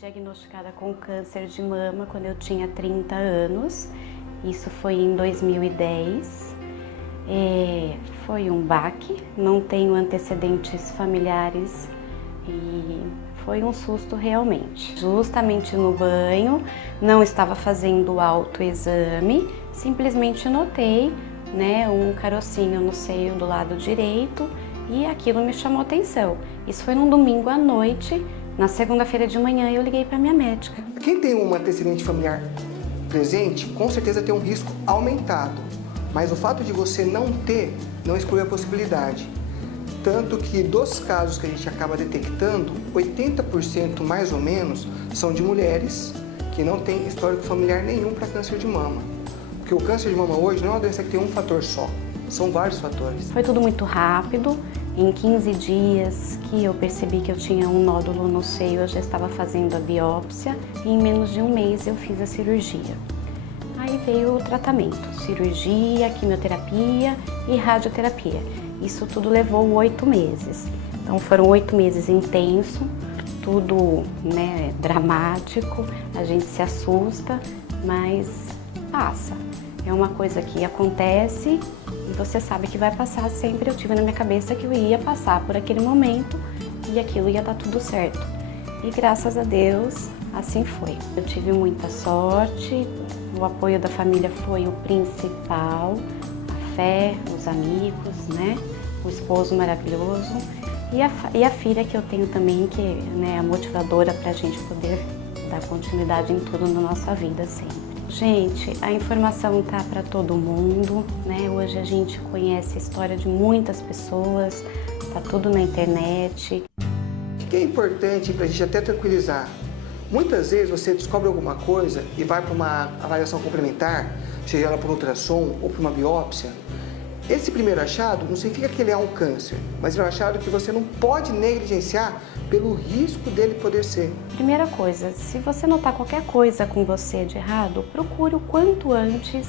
Diagnosticada com câncer de mama quando eu tinha 30 anos, isso foi em 2010. Foi um baque, não tenho antecedentes familiares e foi um susto realmente. Justamente no banho, não estava fazendo autoexame, simplesmente notei, um carocinho no seio do lado direito e aquilo me chamou atenção. Isso foi num domingo à noite. Na segunda-feira de manhã eu liguei para minha médica. Quem tem um antecedente familiar presente, com certeza tem um risco aumentado. Mas o fato de você não ter, não exclui a possibilidade. Tanto que dos casos que a gente acaba detectando, 80% mais ou menos são de mulheres que não têm histórico familiar nenhum para câncer de mama. Porque o câncer de mama hoje não é uma doença que tem um fator só, são vários fatores. Foi tudo muito rápido. Em 15 dias que eu percebi que eu tinha um nódulo no seio, eu já estava fazendo a biópsia e em menos de um mês eu fiz a cirurgia. Aí veio o tratamento, cirurgia, quimioterapia e radioterapia. Isso tudo levou 8 meses. Então foram 8 meses intenso, tudo dramático, a gente se assusta, mas passa. É uma coisa que acontece e você sabe que vai passar sempre. Eu tive na minha cabeça que eu ia passar por aquele momento e aquilo ia dar tudo certo. E graças a Deus, assim foi. Eu tive muita sorte, o apoio da família foi o principal, a fé, os amigos, o esposo maravilhoso e a filha que eu tenho também, que é a motivadora para a gente poder dar continuidade em tudo na nossa vida sempre. Gente, a informação tá para todo mundo, Hoje a gente conhece a história de muitas pessoas, tá tudo na internet. O que é importante para a gente até tranquilizar? Muitas vezes você descobre alguma coisa e vai para uma avaliação complementar, seja ela por ultrassom ou por uma biópsia. Esse primeiro achado não significa que ele é um câncer, mas é um achado que você não pode negligenciar pelo risco dele poder ser. Primeira coisa, se você notar qualquer coisa com você de errado, procure o quanto antes,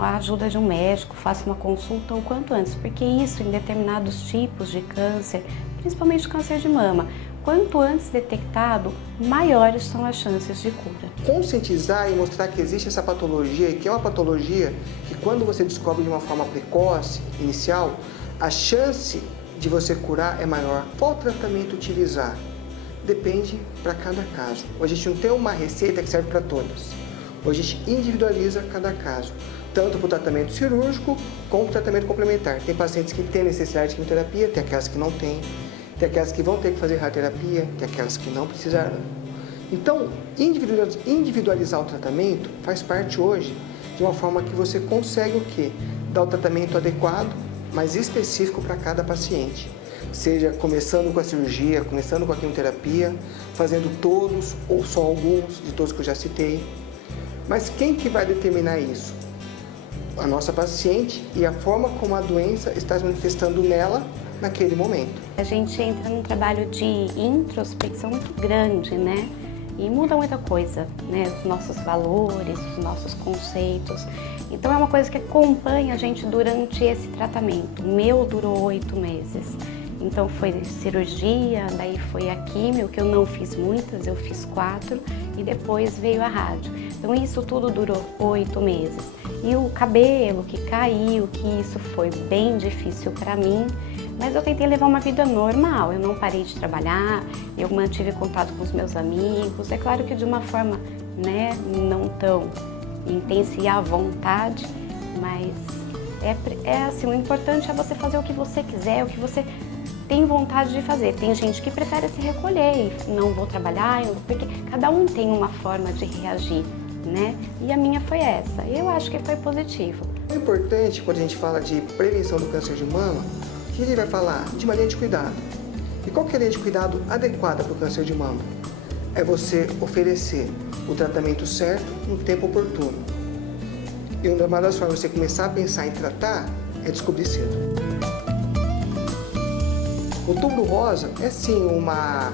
a ajuda de um médico, faça uma consulta o quanto antes, porque isso em determinados tipos de câncer, principalmente câncer de mama, quanto antes detectado, maiores são as chances de cura. Conscientizar e mostrar que existe essa patologia e que é uma patologia que quando você descobre de uma forma precoce, inicial, a chance de você curar é maior. Qual tratamento utilizar? Depende para cada caso. Hoje a gente não tem uma receita que serve para todas. Hoje a gente individualiza cada caso, tanto para o tratamento cirúrgico como para o tratamento complementar. Tem pacientes que têm necessidade de quimioterapia, tem aquelas que não têm. Tem aquelas que vão ter que fazer radioterapia, tem aquelas que não precisarão. Então, individualizar o tratamento faz parte hoje de uma forma que você consegue o quê? Dar o tratamento adequado, mas específico para cada paciente. Seja começando com a cirurgia, começando com a quimioterapia, fazendo todos ou só alguns de todos que eu já citei. Mas quem que vai determinar isso? A nossa paciente e a forma como a doença está se manifestando nela naquele momento. A gente entra num trabalho de introspecção muito grande, E muda muita coisa, Os nossos valores, os nossos conceitos. Então é uma coisa que acompanha a gente durante esse tratamento. O meu durou 8 meses. Então foi cirurgia, daí foi a quimio, que eu não fiz muitas, eu fiz 4, e depois veio a rádio. Então isso tudo durou 8 meses. E o cabelo que caiu, que isso foi bem difícil para mim, mas eu tentei levar uma vida normal, eu não parei de trabalhar, eu mantive contato com os meus amigos, é claro que de uma forma, não tão intensa e à vontade, mas assim, o importante é você fazer o que você quiser, o que você tem vontade de fazer. Tem gente que prefere se recolher e não vou trabalhar, porque cada um tem uma forma de reagir, E a minha foi essa, eu acho que foi positivo. É importante, quando a gente fala de prevenção do câncer de mama, que a gente vai falar de uma linha de cuidado. E qual que é a linha de cuidado adequada para o câncer de mama? É você oferecer o tratamento certo no tempo oportuno. E uma das formas de você começar a pensar em tratar é descobrir cedo. O Outubro Rosa é sim uma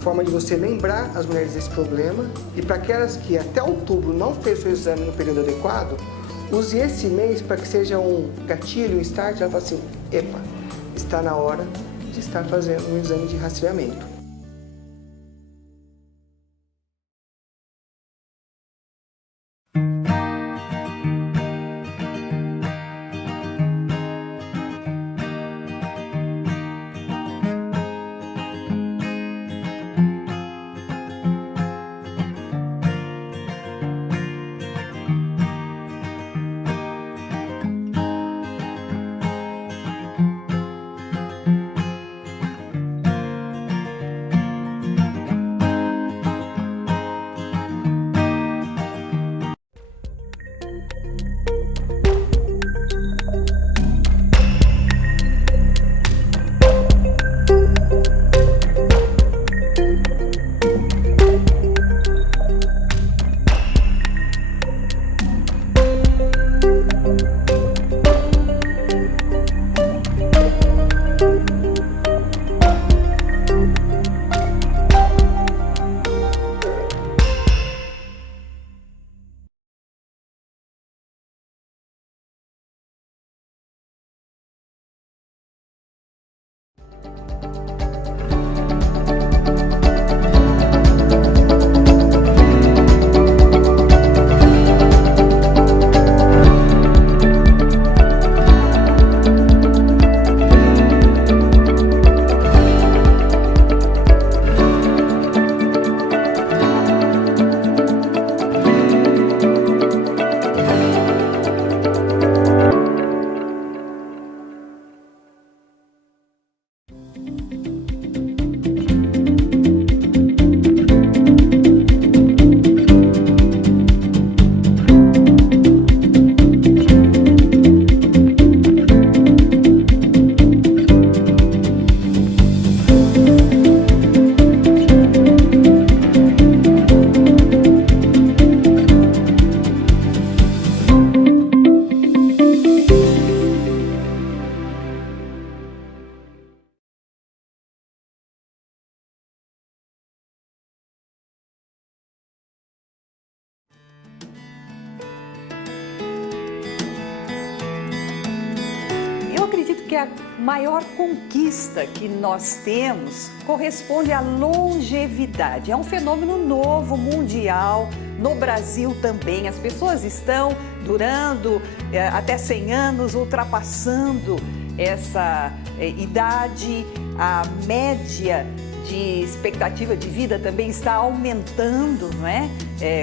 forma de você lembrar as mulheres desse problema e para aquelas que até outubro não fez seu exame no período adequado, use esse mês para que seja um gatilho, um start, ela fala assim, epa, está na hora de estar fazendo um exame de rastreamento. que a maior conquista que nós temos corresponde à longevidade. É um fenômeno novo, mundial, no Brasil também. As pessoas estão durando até 100 anos, ultrapassando essa idade. A média de expectativa de vida também está aumentando, não é?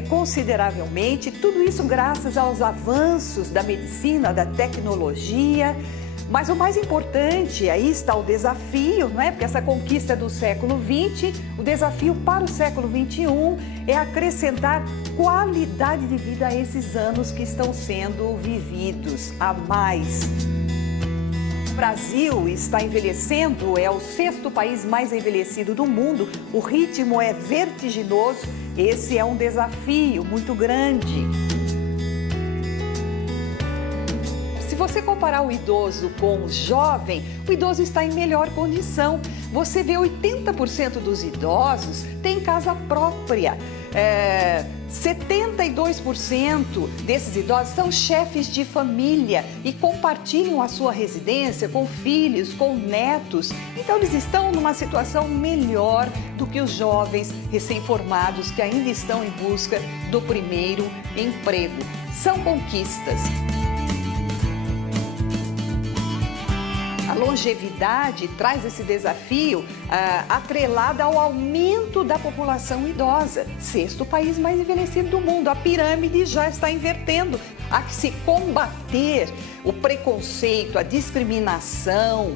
Consideravelmente. Tudo isso graças aos avanços da medicina, da tecnologia. Mas o mais importante, aí está o desafio, não é? Porque essa conquista do século XX, o desafio para o século XXI é acrescentar qualidade de vida a esses anos que estão sendo vividos a mais. O Brasil está envelhecendo, é o 6º país mais envelhecido do mundo, o ritmo é vertiginoso, esse é um desafio muito grande. Se você comparar o idoso com o jovem, o idoso está em melhor condição. Você vê 80% dos idosos têm casa própria. 72% desses idosos são chefes de família e compartilham a sua residência com filhos, com netos. Então eles estão numa situação melhor do que os jovens recém-formados que ainda estão em busca do primeiro emprego. São conquistas. A longevidade traz esse desafio atrelado ao aumento da população idosa. 6º país mais envelhecido do mundo. A pirâmide já está invertendo. Há que se combater o preconceito, a discriminação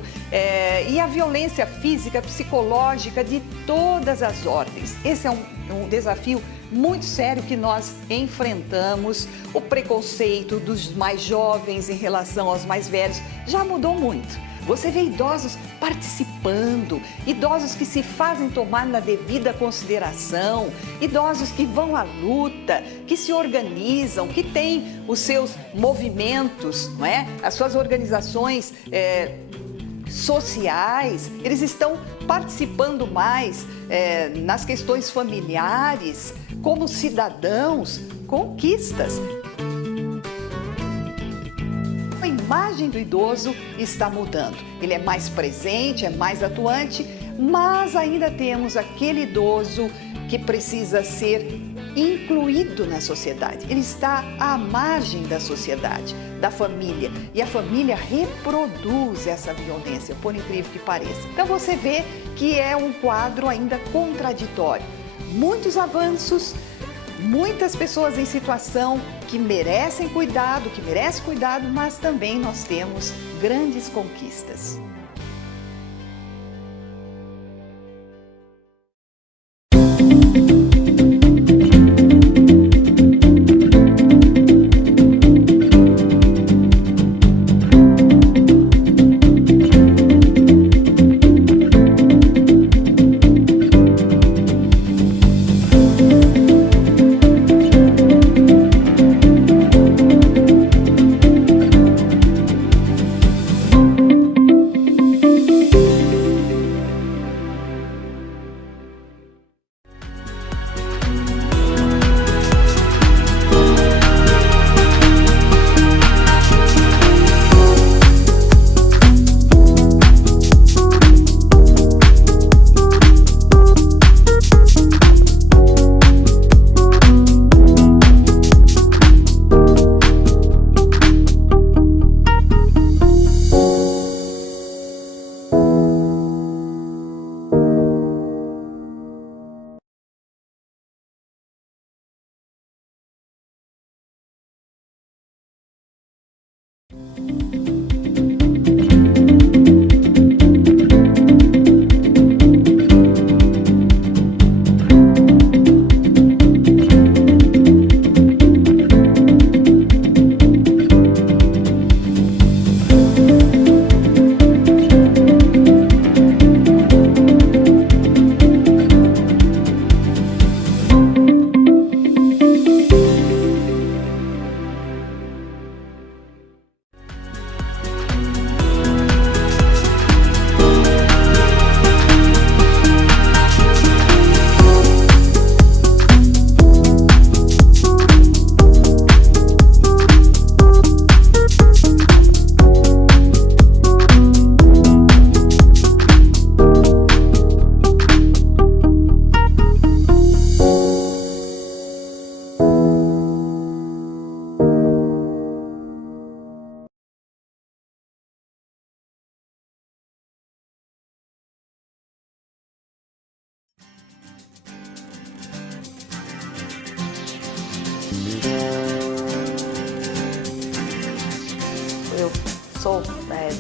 e a violência física, psicológica de todas as ordens. Esse é um desafio muito sério que nós enfrentamos. O preconceito dos mais jovens em relação aos mais velhos já mudou muito. Você vê idosos participando, idosos que se fazem tomar na devida consideração, idosos que vão à luta, que se organizam, que têm os seus movimentos, não é? As suas organizações sociais, eles estão participando mais nas questões familiares, como cidadãos, conquistas. A imagem do idoso está mudando. Ele é mais presente, é mais atuante, mas ainda temos aquele idoso que precisa ser incluído na sociedade. Ele está à margem da sociedade, da família. E a família reproduz essa violência, por incrível que pareça. Então você vê que é um quadro ainda contraditório. Muitos avanços, muitas pessoas em situação que merecem cuidado, mas também nós temos grandes conquistas.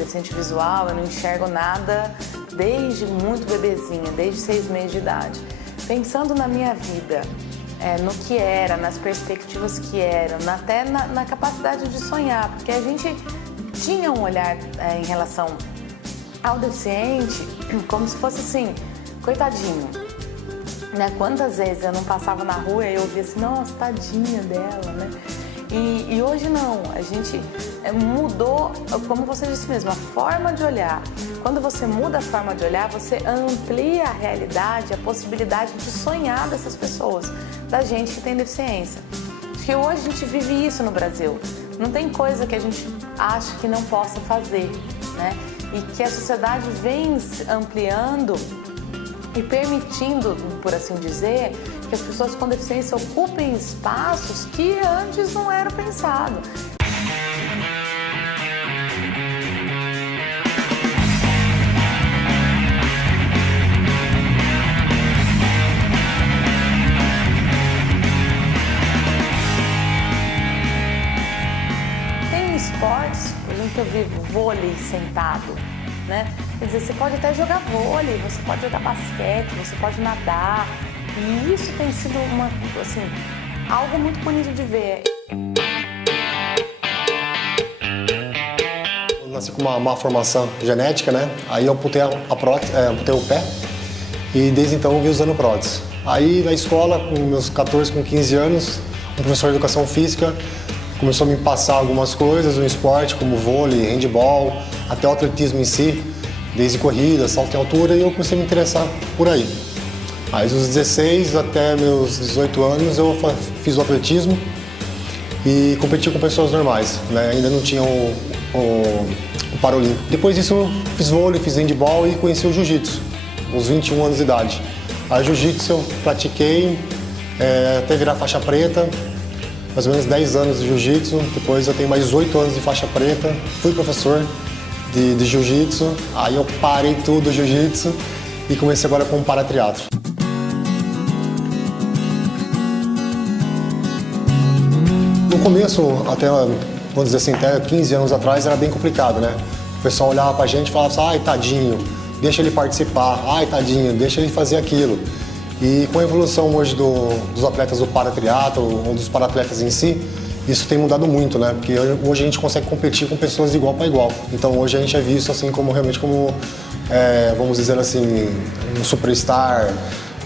deficiente visual, eu não enxergo nada desde muito bebezinha, desde 6 meses de idade. Pensando na minha vida, no que era, nas perspectivas que eram, até na capacidade de sonhar, porque a gente tinha um olhar em relação ao deficiente como se fosse assim, coitadinho, né? Quantas vezes eu não passava na rua e eu ouvia assim, nossa, tadinha dela, né? E hoje não, a gente mudou, como você disse mesmo, a forma de olhar. Quando você muda a forma de olhar, você amplia a realidade, a possibilidade de sonhar dessas pessoas, da gente que tem deficiência. Porque hoje a gente vive isso no Brasil. Não tem coisa que a gente acha que não possa fazer, né? E que a sociedade vem ampliando e permitindo, por assim dizer, que as pessoas com deficiência ocupem espaços que antes não eram pensados. Tem esportes, por exemplo, eu vi vôlei sentado, né? Quer dizer, você pode até jogar vôlei, você pode jogar basquete, você pode nadar. E isso tem sido algo muito bonito de ver. Eu nasci com uma formação genética, né? Aí eu amputei amputei o pé e desde então eu vim usando prótese. Aí na escola, com meus 14, com 15 anos, um professor de educação física começou a me passar algumas coisas no esporte, como vôlei, handebol, até o atletismo em si, desde corrida, salto em altura, e eu comecei a me interessar por aí. Aí dos 16 até meus 18 anos eu fiz o atletismo e competi com pessoas normais, né? Ainda não tinha o Paralímpico. Depois disso eu fiz vôlei, fiz handebol e conheci o jiu-jitsu, aos 21 anos de idade. A jiu-jitsu eu pratiquei até virar faixa preta, mais ou menos 10 anos de jiu-jitsu. Depois eu tenho mais 8 anos de faixa preta, fui professor de jiu-jitsu, aí eu parei tudo jiu-jitsu e comecei agora com o paratriatlo. No começo, até, vamos dizer assim, até 15 anos atrás era bem complicado, né? O pessoal olhava pra gente e falava assim, ai, tadinho, deixa ele participar, ai, tadinho, deixa ele fazer aquilo. E com a evolução hoje dos atletas do paratriatlo, ou dos paratletas em si, isso tem mudado muito, né? Porque hoje a gente consegue competir com pessoas de igual para igual. Então hoje a gente é visto assim como realmente como, vamos dizer assim, um superstar.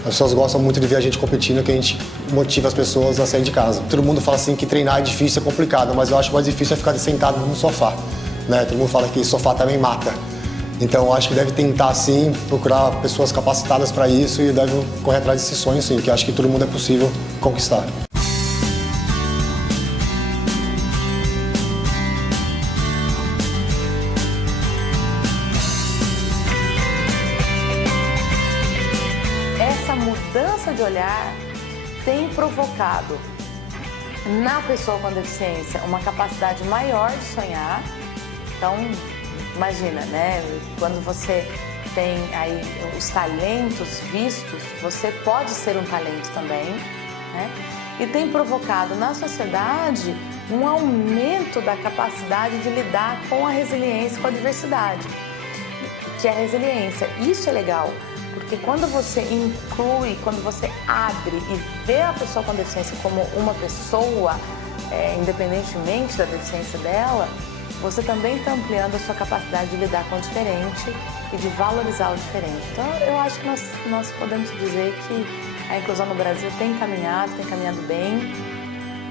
As pessoas gostam muito de ver a gente competindo, que a gente motiva as pessoas a sair de casa. Todo mundo fala assim que treinar é difícil, é complicado, mas eu acho mais difícil é ficar sentado no sofá, né? Todo mundo fala que sofá também mata. Então eu acho que deve tentar sim, procurar pessoas capacitadas para isso e deve correr atrás desse sonho sim, que eu acho que todo mundo é possível conquistar. Essa mudança de olhar tem provocado na pessoa com deficiência uma capacidade maior de sonhar. Então, imagina, né? Quando você tem aí os talentos vistos, você pode ser um talento também, né? E tem provocado na sociedade um aumento da capacidade de lidar com a resiliência, com a diversidade, que é a resiliência. Isso é legal, porque quando você inclui, quando você abre e vê a pessoa com deficiência como uma pessoa, independentemente da deficiência dela, você também está ampliando a sua capacidade de lidar com o diferente e de valorizar o diferente. Então, eu acho que nós podemos dizer que a inclusão no Brasil tem caminhado bem,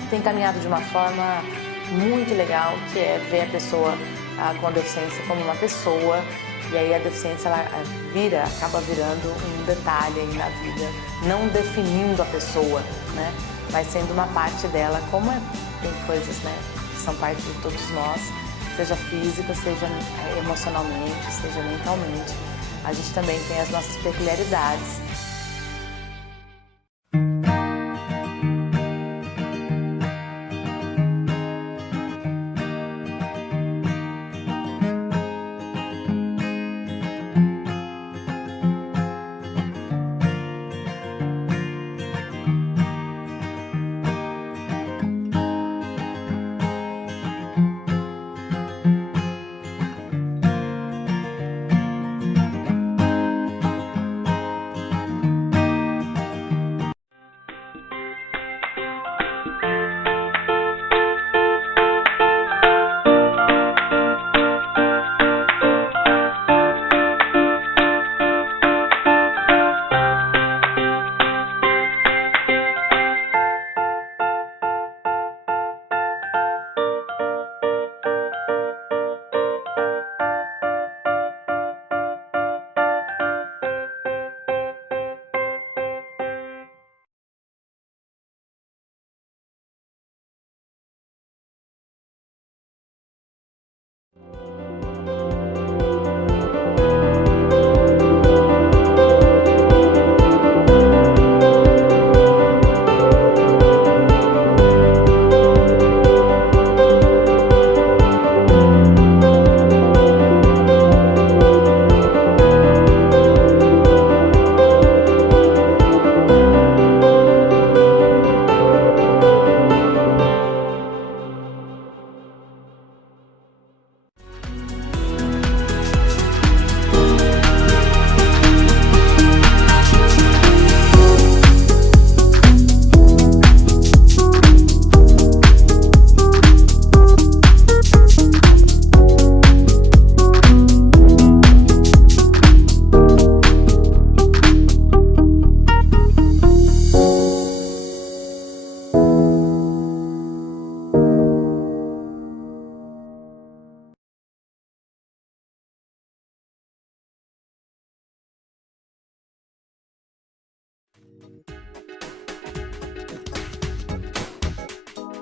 tem caminhado de uma forma muito legal, que é ver a pessoa com deficiência como uma pessoa, e aí a deficiência ela acaba virando um detalhe aí na vida, não definindo a pessoa, né? Mas sendo uma parte dela, como tem coisas, né, que são parte de todos nós, seja física, seja emocionalmente, seja mentalmente. A gente também tem as nossas peculiaridades.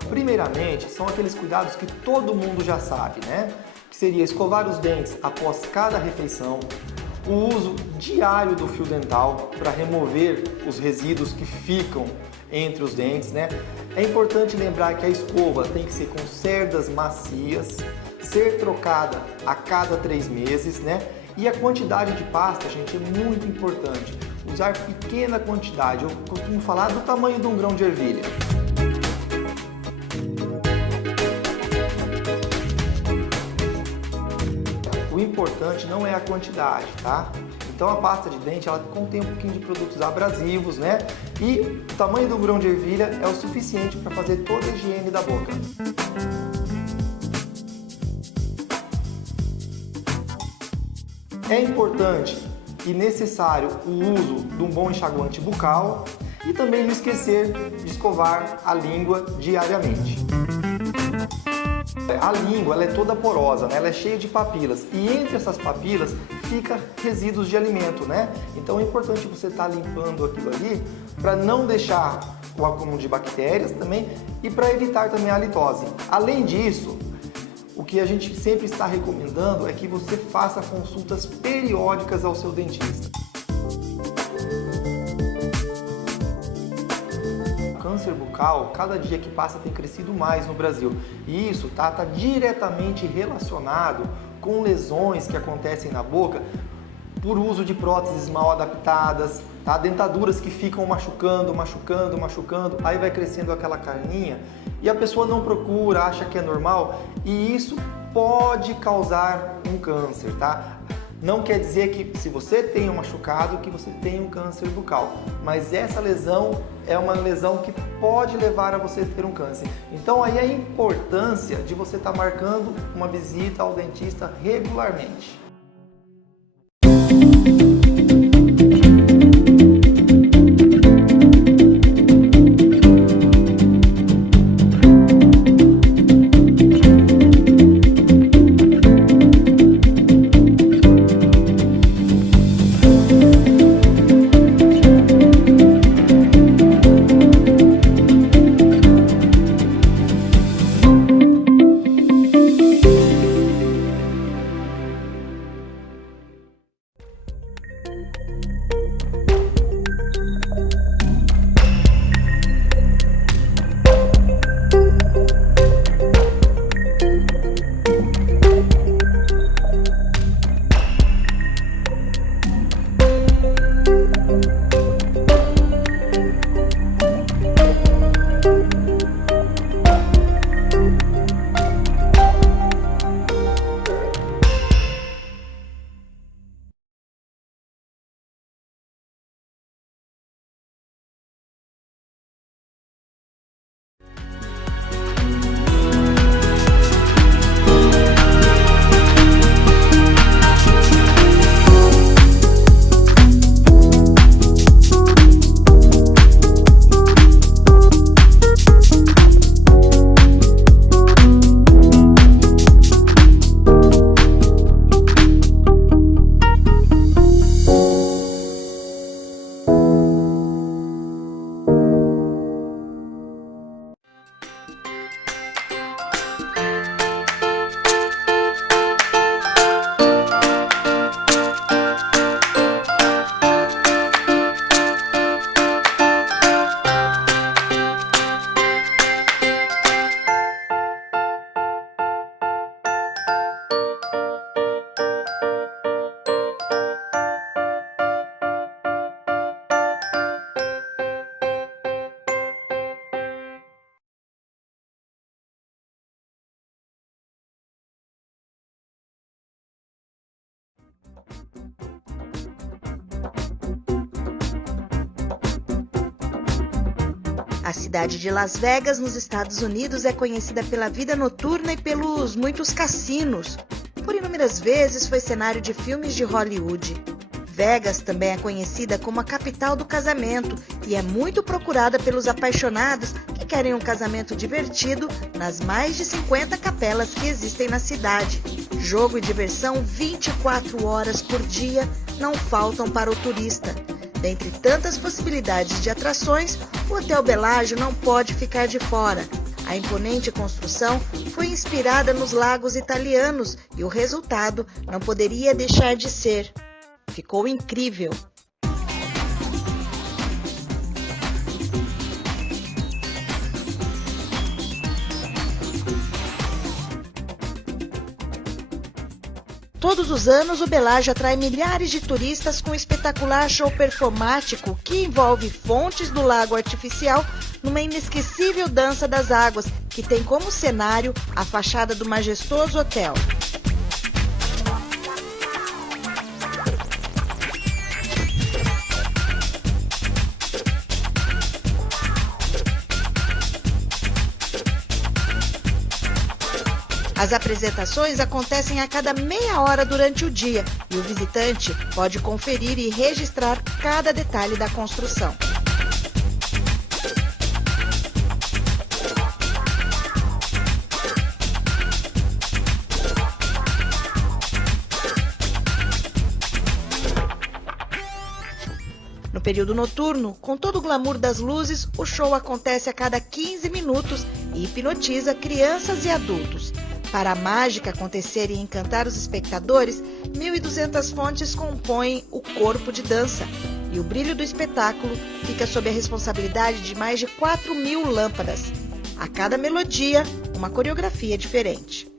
primeiramente, são aqueles cuidados que todo mundo já sabe, né? Que seria escovar os dentes após cada refeição, o uso diário do fio dental para remover os resíduos que ficam entre os dentes, né? É importante lembrar que a escova tem que ser com cerdas macias, ser trocada a cada 3 meses, né? E a quantidade de pasta, gente, é muito importante. Usar pequena quantidade, eu costumo falar do tamanho de um grão de ervilha. O importante não é a quantidade, tá? Então a pasta de dente, ela contém um pouquinho de produtos abrasivos, né? E o tamanho do grão de ervilha é o suficiente para fazer toda a higiene da boca. É importante e necessário o uso de um bom enxaguante bucal e também não esquecer de escovar a língua diariamente. A língua, ela é toda porosa, né? Ela é cheia de papilas e entre essas papilas fica resíduos de alimento, né? Então é importante você estar limpando aquilo ali para não deixar o acúmulo de bactérias também e para evitar também a halitose. Além disso, o que a gente sempre está recomendando é que você faça consultas periódicas ao seu dentista. O câncer bucal, cada dia que passa, tem crescido mais no Brasil. E isso tá diretamente relacionado com lesões que acontecem na boca por uso de próteses mal adaptadas, tá? Dentaduras que ficam machucando, aí vai crescendo aquela carninha e a pessoa não procura, acha que é normal e isso pode causar um câncer, tá? Não quer dizer que se você tem um machucado que você tem um câncer bucal, mas essa lesão é uma lesão que pode levar a você ter um câncer. Então aí a importância de você estar marcando uma visita ao dentista regularmente. A cidade de Las Vegas, nos Estados Unidos, é conhecida pela vida noturna e pelos muitos cassinos. Por inúmeras vezes foi cenário de filmes de Hollywood. Vegas também é conhecida como a capital do casamento e é muito procurada pelos apaixonados que querem um casamento divertido nas mais de 50 capelas que existem na cidade. Jogo e diversão 24 horas por dia não faltam para o turista. Dentre tantas possibilidades de atrações, o Hotel Bellagio não pode ficar de fora. A imponente construção foi inspirada nos lagos italianos e o resultado não poderia deixar de ser. Ficou incrível! Todos os anos, o Bellagio atrai milhares de turistas com um espetacular show performático que envolve fontes do lago artificial numa inesquecível dança das águas, que tem como cenário a fachada do majestoso hotel. As apresentações acontecem a cada meia hora durante o dia e o visitante pode conferir e registrar cada detalhe da construção. No período noturno, com todo o glamour das luzes, o show acontece a cada 15 minutos e hipnotiza crianças e adultos. Para a mágica acontecer e encantar os espectadores, 1.200 fontes compõem o corpo de dança e o brilho do espetáculo fica sob a responsabilidade de mais de 4.000 lâmpadas. A cada melodia, uma coreografia diferente.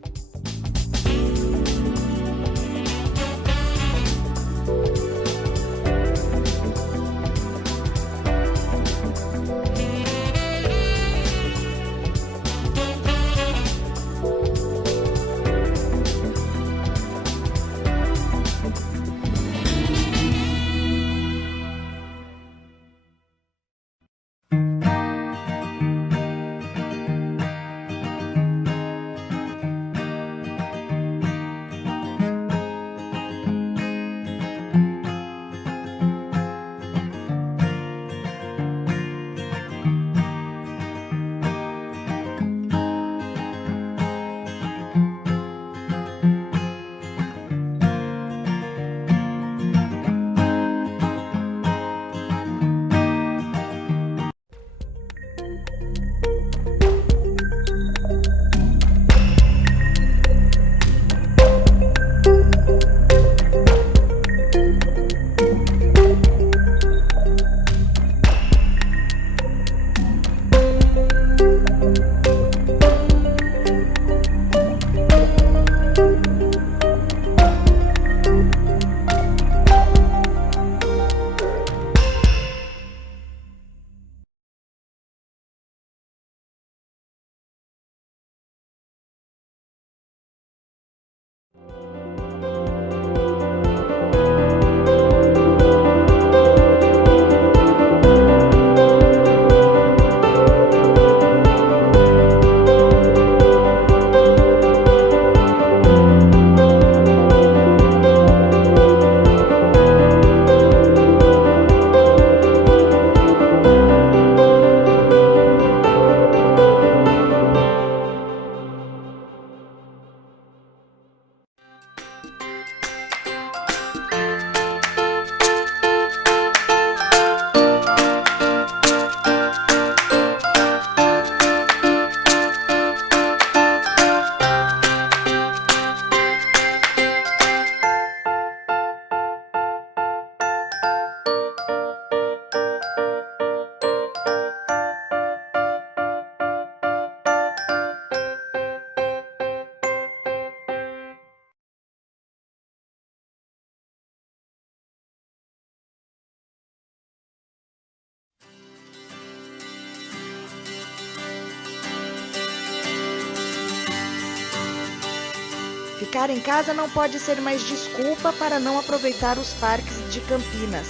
Ficar em casa não pode ser mais desculpa para não aproveitar os parques de Campinas.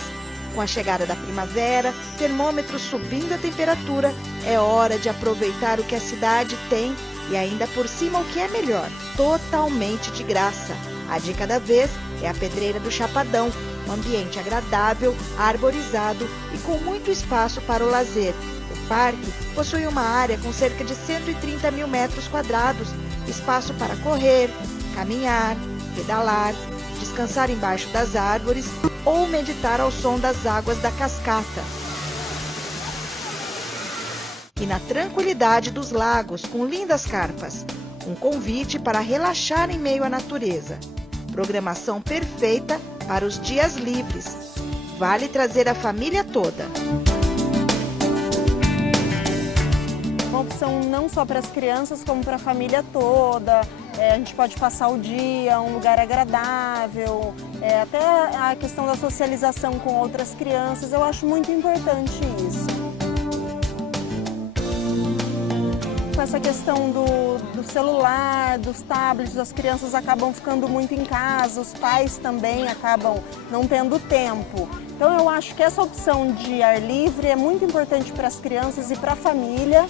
Com a chegada da primavera, termômetros subindo a temperatura, é hora de aproveitar o que a cidade tem e ainda por cima o que é melhor, totalmente de graça. A dica da vez é a Pedreira do Chapadão, um ambiente agradável, arborizado e com muito espaço para o lazer. O parque possui uma área com cerca de 130 mil metros quadrados, espaço para correr, caminhar, pedalar, descansar embaixo das árvores ou meditar ao som das águas da cascata. e na tranquilidade dos lagos com lindas carpas. Um convite para relaxar em meio à natureza. Programação perfeita para os dias livres. Vale trazer a família toda. Uma opção não só para as crianças, como para a família toda. A gente pode passar o dia, um lugar agradável, até a questão da socialização com outras crianças. Eu acho muito importante isso. Com essa questão do celular, dos tablets, as crianças acabam ficando muito em casa, os pais também acabam não tendo tempo. Então eu acho que essa opção de ar livre é muito importante para as crianças e para a família.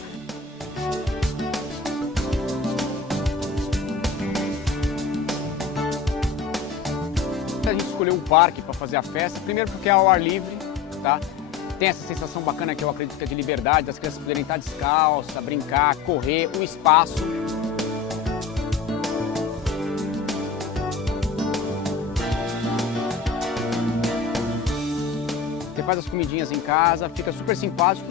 A gente escolheu um parque para fazer a festa, primeiro porque é ao ar livre, tá? Tem essa sensação bacana que eu acredito que é de liberdade, das crianças poderem estar descalças, brincar, correr, o espaço. Você faz as comidinhas em casa, fica super simpático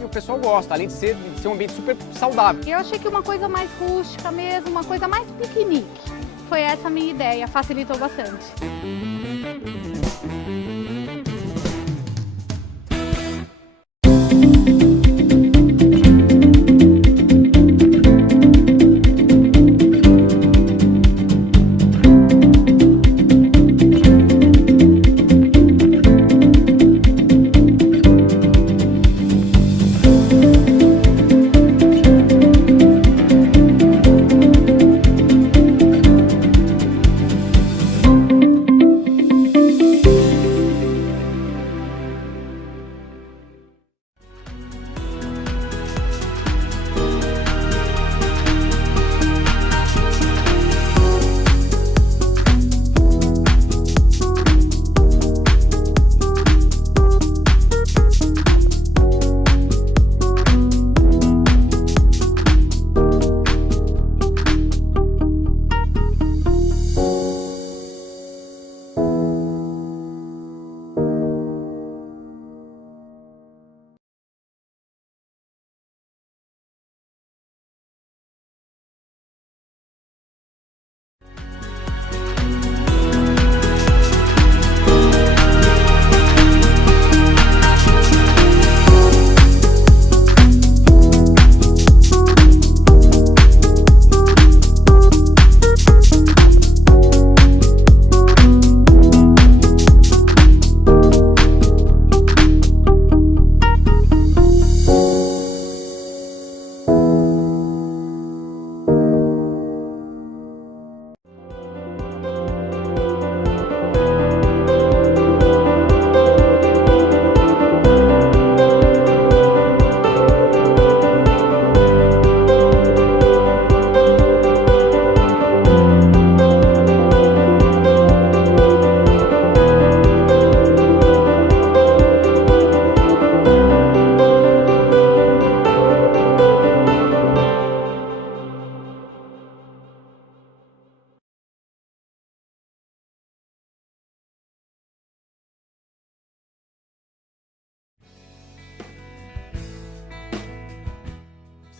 e o pessoal gosta, além de ser um ambiente super saudável. Eu achei que uma coisa mais rústica mesmo, uma coisa mais piquenique. Foi essa a minha ideia, facilitou bastante.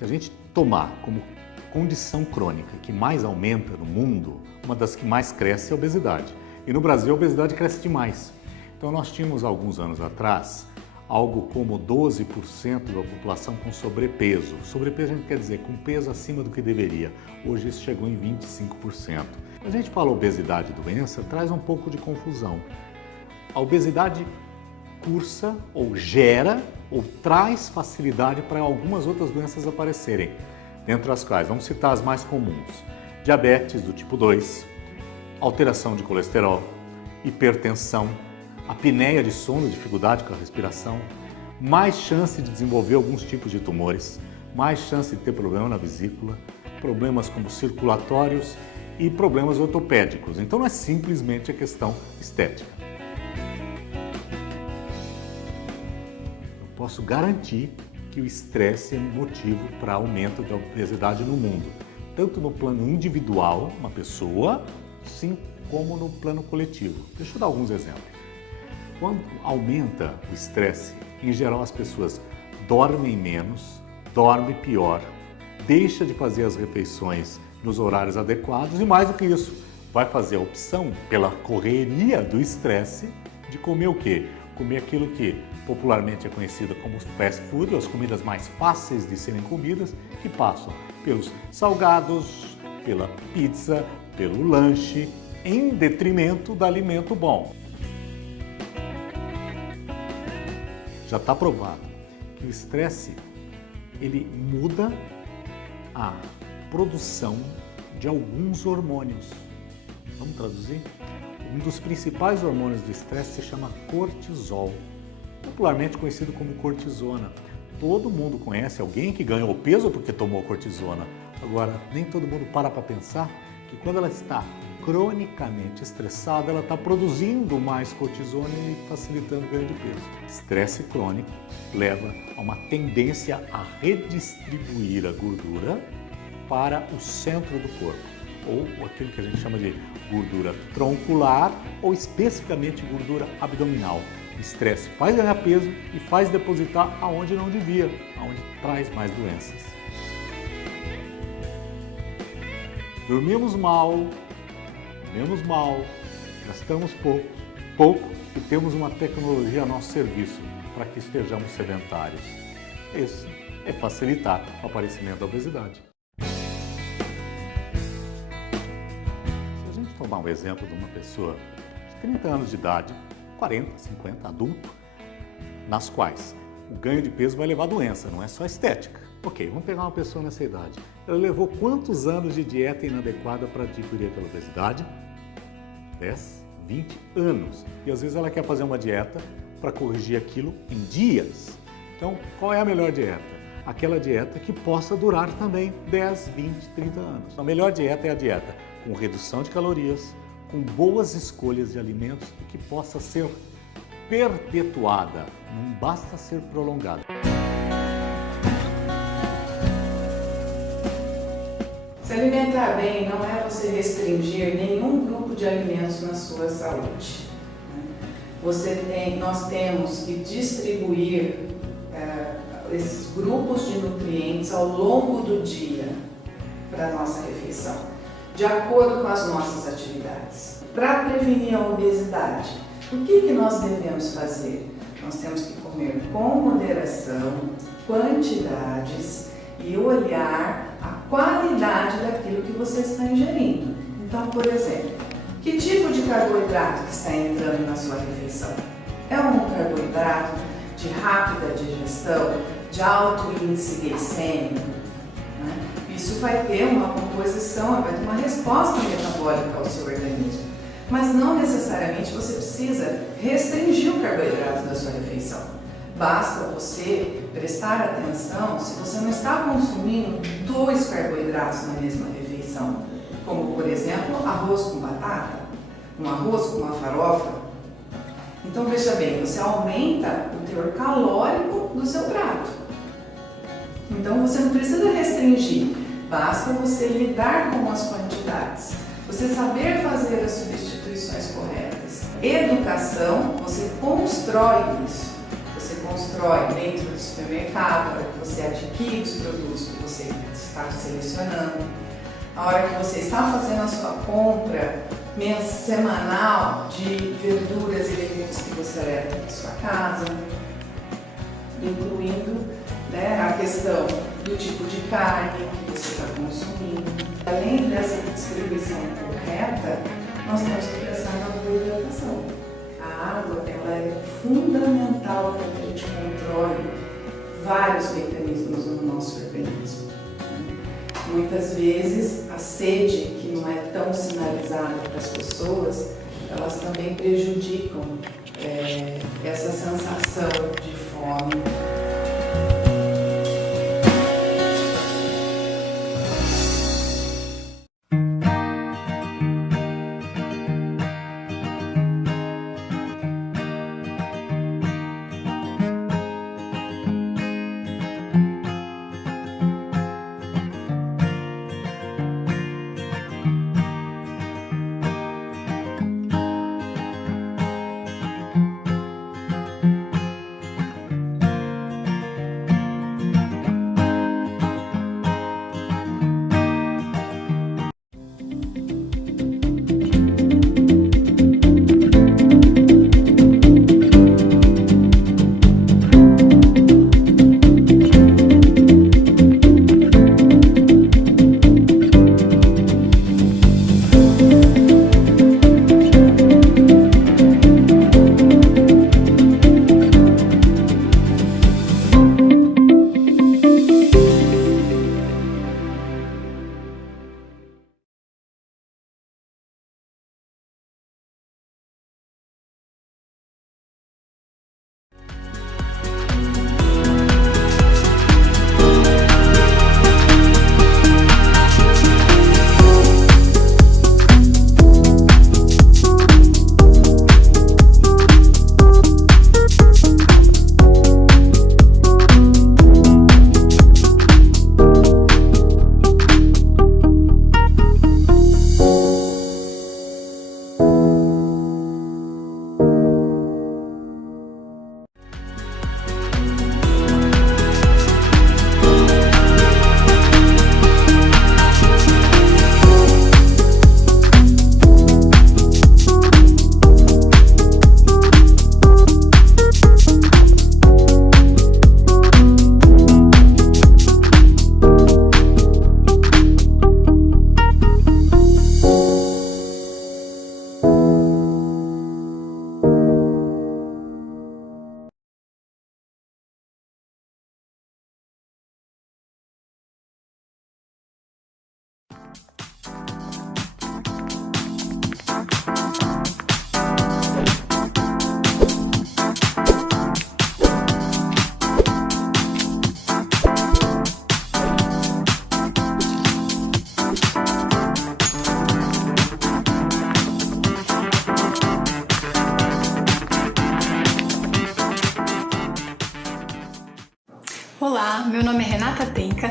Se a gente tomar como condição crônica que mais aumenta no mundo, uma das que mais cresce é a obesidade. E no Brasil a obesidade cresce demais. Então nós tínhamos alguns anos atrás algo como 12% da população com sobrepeso. Sobrepeso a gente quer dizer com peso acima do que deveria. Hoje isso chegou em 25%. Quando a gente fala obesidade e doença, traz um pouco de confusão. A obesidade cursa ou gera ou traz facilidade para algumas outras doenças aparecerem, dentre as quais vamos citar as mais comuns: diabetes do tipo 2, alteração de colesterol, hipertensão, apneia de sono, dificuldade com a respiração, mais chance de desenvolver alguns tipos de tumores, mais chance de ter problema na vesícula, problemas como circulatórios e problemas ortopédicos. Então não é simplesmente a questão estética. Posso garantir que o estresse é motivo para aumento da obesidade no mundo, tanto no plano individual, uma pessoa, sim, como no plano coletivo. Deixa eu dar alguns exemplos. Quando aumenta o estresse, em geral as pessoas dormem menos, dorme pior, deixa de fazer as refeições nos horários adequados e, mais do que isso, vai fazer a opção, pela correria do estresse, de comer o quê? Comer aquilo que popularmente é conhecido como fast food, as comidas mais fáceis de serem comidas, que passam pelos salgados, pela pizza, pelo lanche, em detrimento do alimento bom. Já está provado que o estresse ele muda a produção de alguns hormônios. Vamos traduzir? Um dos principais hormônios do estresse se chama cortisol, popularmente conhecido como cortisona. Todo mundo conhece alguém que ganhou peso porque tomou cortisona. Agora, nem todo mundo para pensar que quando ela está cronicamente estressada, ela está produzindo mais cortisona e facilitando o ganho de peso. Estresse crônico leva a uma tendência a redistribuir a gordura para o centro do corpo, ou aquilo que a gente chama de gordura troncular ou especificamente gordura abdominal. O estresse faz ganhar peso e faz depositar aonde não devia, aonde traz mais doenças. Dormimos mal, comemos mal, gastamos pouco e temos uma tecnologia a nosso serviço para que estejamos sedentários. Isso é facilitar o aparecimento da obesidade. Se a gente tomar um exemplo de uma pessoa de 30 anos de idade, 40, 50, adulto, nas quais o ganho de peso vai levar a doença, não é só estética. Ok, vamos pegar uma pessoa nessa idade. Ela levou quantos anos de dieta inadequada para adquirir aquela obesidade? 10, 20 anos. E às vezes ela quer fazer uma dieta para corrigir aquilo em dias. Então, qual é a melhor dieta? Aquela dieta que possa durar também 10, 20, 30 anos. A melhor dieta é a dieta com redução de calorias, com boas escolhas de alimentos e que possa ser perpetuada, não basta ser prolongada. Se alimentar bem não é você restringir nenhum grupo de alimentos na sua saúde. Nós temos que distribuir esses grupos de nutrientes ao longo do dia para a nossa refeição, de acordo com as nossas atividades. Para prevenir a obesidade, o que nós devemos fazer? Nós temos que comer com moderação, quantidades e olhar a qualidade daquilo que você está ingerindo. Então, por exemplo, que tipo de carboidrato que está entrando na sua refeição? É um carboidrato de rápida digestão, de alto índice glicêmico? Isso vai ter uma composição, vai ter uma resposta metabólica ao seu organismo. Mas não necessariamente você precisa restringir o carboidrato da sua refeição. Basta você prestar atenção se você não está consumindo 2 carboidratos na mesma refeição, como por exemplo arroz com batata, um arroz com uma farofa. Então veja bem, você aumenta o teor calórico do seu prato. Então você não precisa restringir, basta você lidar com as quantidades, você saber fazer as substituições corretas. Educação, você constrói isso. Você constrói dentro do supermercado, para que você adquire os produtos que você está selecionando. A hora que você está fazendo a sua compra semanal de verduras e legumes que você leva para sua casa, incluindo a questão do tipo de carne que você está consumindo. Além dessa distribuição correta, nós temos que pensar na boa hidratação. A água ela é fundamental para que a gente controle vários mecanismos no nosso organismo. Muitas vezes a sede, que não é tão sinalizada para as pessoas, elas também prejudicam essa sensação de fome.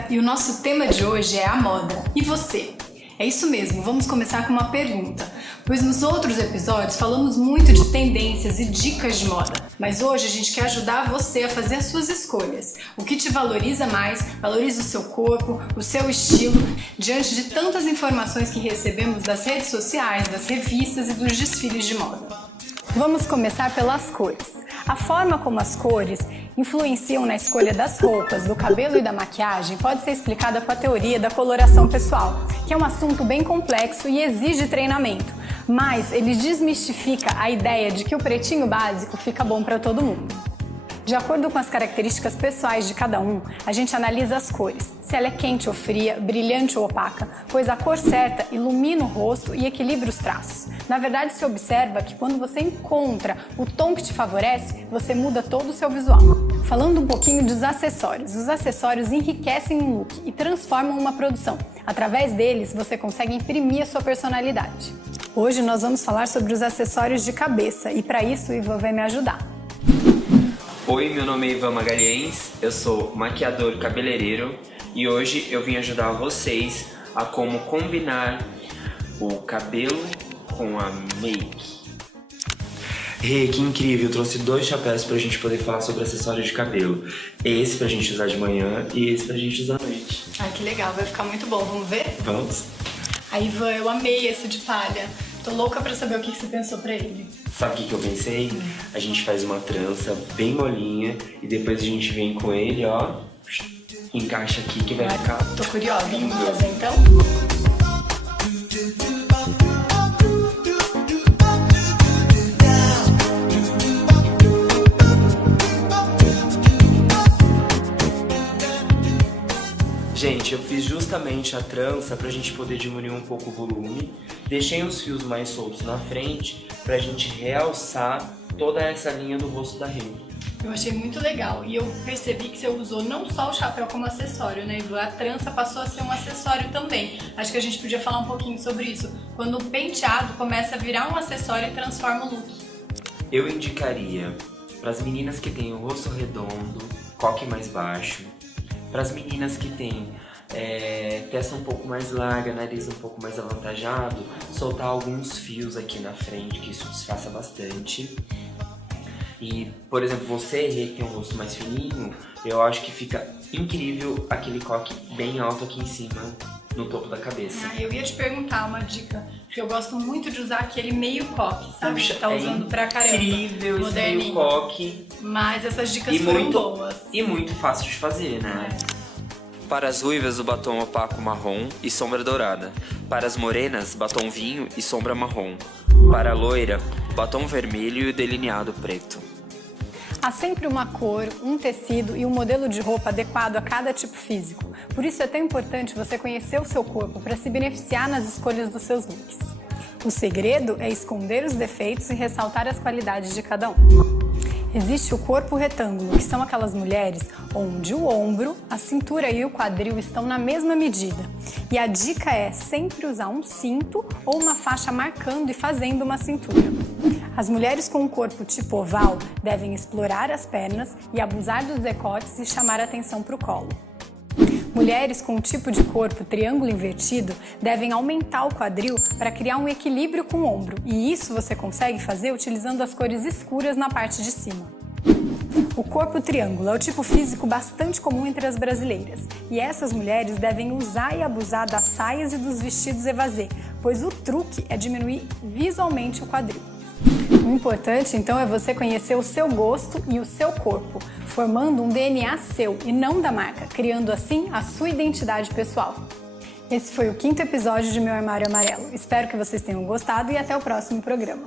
e o nosso tema de hoje é a moda. E você? É isso mesmo, vamos começar com uma pergunta, pois nos outros episódios falamos muito de tendências e dicas de moda, mas hoje a gente quer ajudar você a fazer as suas escolhas. O que te valoriza mais, valoriza o seu corpo, o seu estilo, diante de tantas informações que recebemos das redes sociais, das revistas e dos desfiles de moda. Vamos começar pelas cores. A forma como as cores influenciam na escolha das roupas, do cabelo e da maquiagem pode ser explicada com a teoria da coloração pessoal, que é um assunto bem complexo e exige treinamento, mas ele desmistifica a ideia de que o pretinho básico fica bom para todo mundo. De acordo com as características pessoais de cada um, a gente analisa as cores, se ela é quente ou fria, brilhante ou opaca, pois a cor certa ilumina o rosto e equilibra os traços. Na verdade, se observa que quando você encontra o tom que te favorece, você muda todo o seu visual. Falando um pouquinho dos acessórios, os acessórios enriquecem um look e transformam uma produção. Através deles, você consegue imprimir a sua personalidade. Hoje nós vamos falar sobre os acessórios de cabeça e para isso o Ivan vai me ajudar. Oi, meu nome é Ivan Magalhães, eu sou maquiador cabeleireiro e hoje eu vim ajudar vocês a como combinar o cabelo com a make. Que incrível, eu trouxe 2 chapéus pra gente poder falar sobre acessórios de cabelo. Esse pra gente usar de manhã e esse pra gente usar à noite. Ah, que legal, vai ficar muito bom, vamos ver? Vamos? Aí, Ivan, eu amei esse de palha. Tô louca pra saber o que você pensou pra ele. Sabe o que eu pensei? A gente faz uma trança bem molinha e depois a gente vem com ele, ó, encaixa aqui que vai ficar... Tô curiosa, vamos fazer então? Gente, eu fiz justamente a trança pra gente poder diminuir um pouco o volume. Deixei os fios mais soltos na frente pra gente realçar toda essa linha do rosto da Rê. Eu achei muito legal e eu percebi que você usou não só o chapéu como acessório, né, Ivan? A trança passou a ser um acessório também. Acho que a gente podia falar um pouquinho sobre isso. Quando o penteado começa a virar um acessório e transforma o look. Eu indicaria para as meninas que têm o rosto redondo, coque mais baixo. Para as meninas que têm testa um pouco mais larga, nariz um pouco mais avantajado, soltar alguns fios aqui na frente, que isso disfarça bastante. E, por exemplo, você, Rê, que tem um rosto mais fininho, eu acho que fica incrível aquele coque bem alto aqui em cima, no topo da cabeça. Ah, eu ia te perguntar uma dica, porque eu gosto muito de usar aquele meio coque, sabe? Que tá usando pra caramba. Incrível esse meio coque. Mas essas dicas foram boas. E muito fácil de fazer, né? Para as ruivas, o batom opaco marrom e sombra dourada. Para as morenas, batom vinho e sombra marrom. Para a loira, batom vermelho e o delineado preto. Há sempre uma cor, um tecido e um modelo de roupa adequado a cada tipo físico. Por isso é tão importante você conhecer o seu corpo para se beneficiar nas escolhas dos seus looks. O segredo é esconder os defeitos e ressaltar as qualidades de cada um. Existe o corpo retângulo, que são aquelas mulheres onde o ombro, a cintura e o quadril estão na mesma medida. E a dica é sempre usar um cinto ou uma faixa marcando e fazendo uma cintura. As mulheres com um corpo tipo oval devem explorar as pernas e abusar dos decotes e chamar atenção para o colo. Mulheres com um tipo de corpo triângulo invertido devem aumentar o quadril para criar um equilíbrio com o ombro, e isso você consegue fazer utilizando as cores escuras na parte de cima. O corpo triângulo é o tipo físico bastante comum entre as brasileiras, e essas mulheres devem usar e abusar das saias e dos vestidos evasê, pois o truque é diminuir visualmente o quadril. O importante, então, é você conhecer o seu gosto e o seu corpo, formando um DNA seu e não da marca, criando assim a sua identidade pessoal. Esse foi o 5º episódio de Meu Armário Amarelo. Espero que vocês tenham gostado e até o próximo programa.